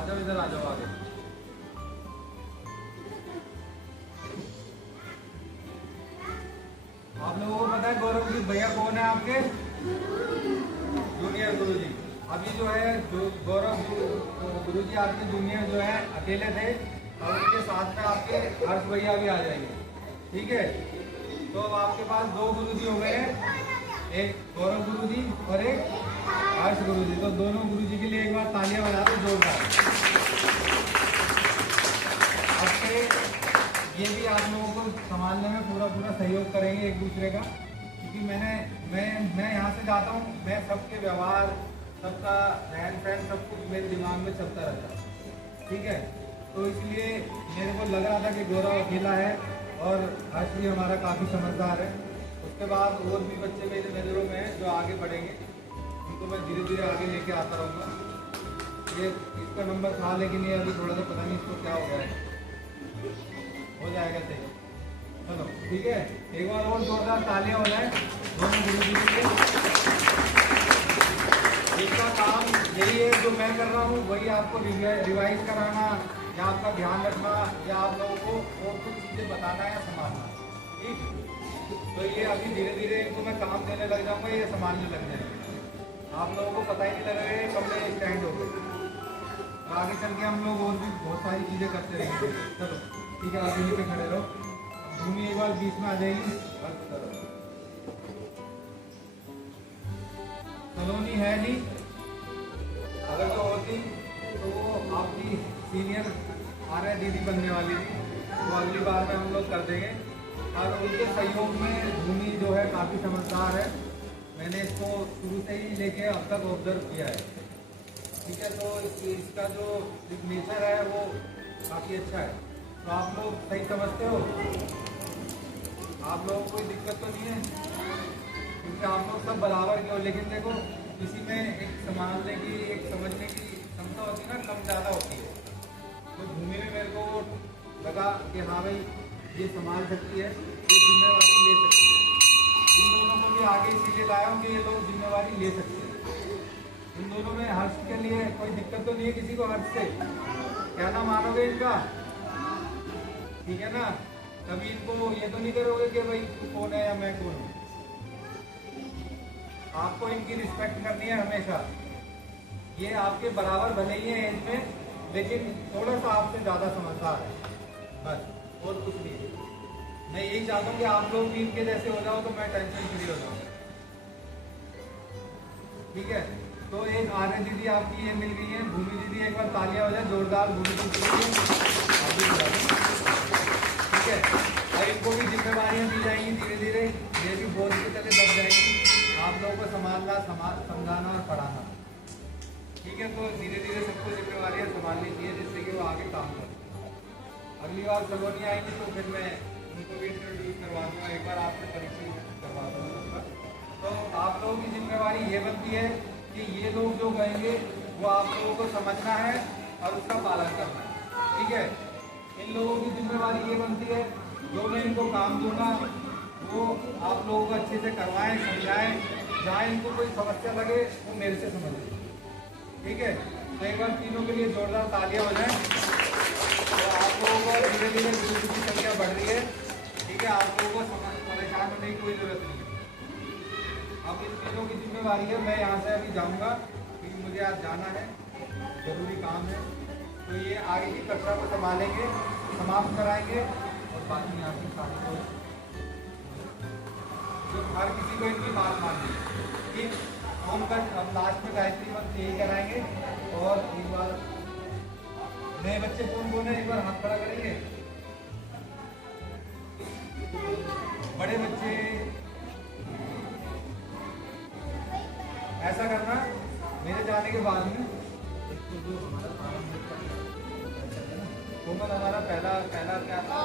आ जाओ, इधर आ जाओ आगे। आप लोगों को पता है गौरव जी भैया कौन है आपके? जूनियर गुरुजी। अभी जो है जो गौरव गुरुजी आपके जूनियर जो है अकेले थे, और उनके साथ में आपके हर्ष भैया भी आ जाएंगे, ठीक है। तो अब आपके पास दो गुरुजी हो गए हैं, एक गौरव गुरुजी और एक हर्ष गुरुजी। तो दोनों गुरुजी के लिए एक बार तालियां बजा दो जोरदार। अब से ये भी आप लोगों को संभालने में पूरा सहयोग करेंगे एक दूसरे का, क्योंकि मैं यहाँ से जाता हूँ, मैं सबके व्यवहार, सबका रहन सहन, सब कुछ मेरे दिमाग में चलता रहता है, ठीक है। तो इसलिए मेरे को लग रहा था कि गौरव अकेला है और हर्ष भी हमारा काफ़ी समझदार है। उसके बाद और भी बच्चे मेरे नज़रों में हैं जो आगे बढ़ेंगे, उनको मैं धीरे धीरे आगे लेके आता रहूँगा। ये इसका नंबर था, लेकिन ये अभी थोड़ा सा पता नहीं इसको क्या हो गया है, हो जाएगा सही। चलो ठीक है, एक बार और जोरदार तालियां हो जाए दोनों गुरुजी के लिए। इसका काम यही है जो मैं कर रहा हूँ, वही आपको रिवाइज कराना या आपका ध्यान रखना या आप लोगों को और कुछ चीज़ें बताना या संभालना, ठीक। तो ये अभी धीरे धीरे इनको मैं काम देने लग जाऊँगा, ये संभालने लग जाएंगे। आप लोगों को पता ही नहीं लगेगा कब में स्टैंड हो गए। आगे चल के हम लोग और भी बहुत सारी चीज़ें करते रहेंगे। चलो ठीक है, आप यहीं पे खड़े रहो, भूमि एक बार बीच में आ जाएगी। सलोनी है जी, अगर जो होती तो वो आपकी सीनियर आर्या दीदी बनने वाली थी, वो अगली बार में हम लोग कर देंगे। और उनके सहयोग में भूमि जो है काफ़ी समझदार है, मैंने इसको शुरू से ही लेके अब तक ऑब्जर्व किया है, ठीक है। तो इसका जो नेचर है वो काफ़ी अच्छा है। तो आप लोग सही समझते हो, आप लोगों को कोई दिक्कत तो नहीं है, क्योंकि आप लोग सब बराबर के हो। लेकिन देखो किसी में एक संभालने की, एक समझने की क्षमता होती है ना, कम ज़्यादा होती है। तो भूमि में मेरे को लगा कि हाँ भाई ये संभाल सकती है, ये जिम्मेवारी ले सकती है। इन दोनों को भी आगे इसीलिए लाया हूँ कि ये लोग जिम्मेवारी ले सकते हैं। इन दोनों में हर्ष के लिए कोई दिक्कत तो नहीं है किसी को? हर्ष से क्या ना मानोगे इनका, ठीक है ना। कभी इनको ये तो नहीं करोगे कि भाई तू कौन है या मैं कौन हूँ। आपको इनकी रिस्पेक्ट करनी है हमेशा। ये आपके बराबर भले ही है एज में, लेकिन थोड़ा सा आपसे ज़्यादा समझदार है, बस और कुछ नहीं है। मैं यही चाहता हूँ कि आप लोग भी इनके जैसे हो जाओ तो मैं टेंशन फ्री हो जाऊँ, ठीक है। तो एक आर्या दीदी आपकी ये मिल गई है, भूमि दीदी, एक बार तालियां हो जाए जोरदार भूमि दीदी, ठीक है। और इनको भी जिम्मेवारियां दी जाएंगी धीरे धीरे, ये भी बोझ की तरह दब जाएंगी, आप लोगों को संभालना, समझाना और पढ़ाना, ठीक है। तो धीरे धीरे सबको जिम्मेवारियां संभालनी चाहिए, जिससे कि वो आगे काम करें। अगली बार सलोनी आएंगी तो फिर मैं उनको भी इंट्रोड्यूस करवा दूँगा, एक बार आपसे परिचय करवा दूँगा। तो आप लोगों की जिम्मेवारी ये बनती है कि ये लोग जो कहेंगे वो आप लोगों को समझना है और उसका पालन करना है, ठीक है। इन लोगों की जिम्मेवारी ये बनती है, जो मैं इनको काम दूंगा वो आप लोगों को अच्छे से करवाएं, समझाएं, जहाँ इनको कोई समस्या लगे वो मेरे से समझें, ठीक है। तो एक बार तीनों के लिए जोरदार तालियां हो जाएं। तो आप लोगों को धीरे धीरे गुरुजी की संख्या बढ़ रही है, ठीक है। आप लोगों को परेशान होने की कोई जरूरत नहीं है। अब इन तीनों की जिम्मेवारी है, मैं यहाँ से अभी जाऊँगा क्योंकि मुझे आज जाना है, ज़रूरी काम है। तो ये आगे की कक्षा को संभालेंगे, समाप्त कराएंगे और बाकी यहाँ की सारी को जो हर किसी को इनकी बात माननी है, ठीक। उनका अब लास्ट में गायत्री मंत्र यही कराएंगे। और एक बार नए बच्चे कौन कौन है, एक बार हाथ खड़ा करेंगे। बड़े बच्चे ऐसा करना, मेरे जाने के बाद में जो हमारा कोमल हमारा पहला क्या था,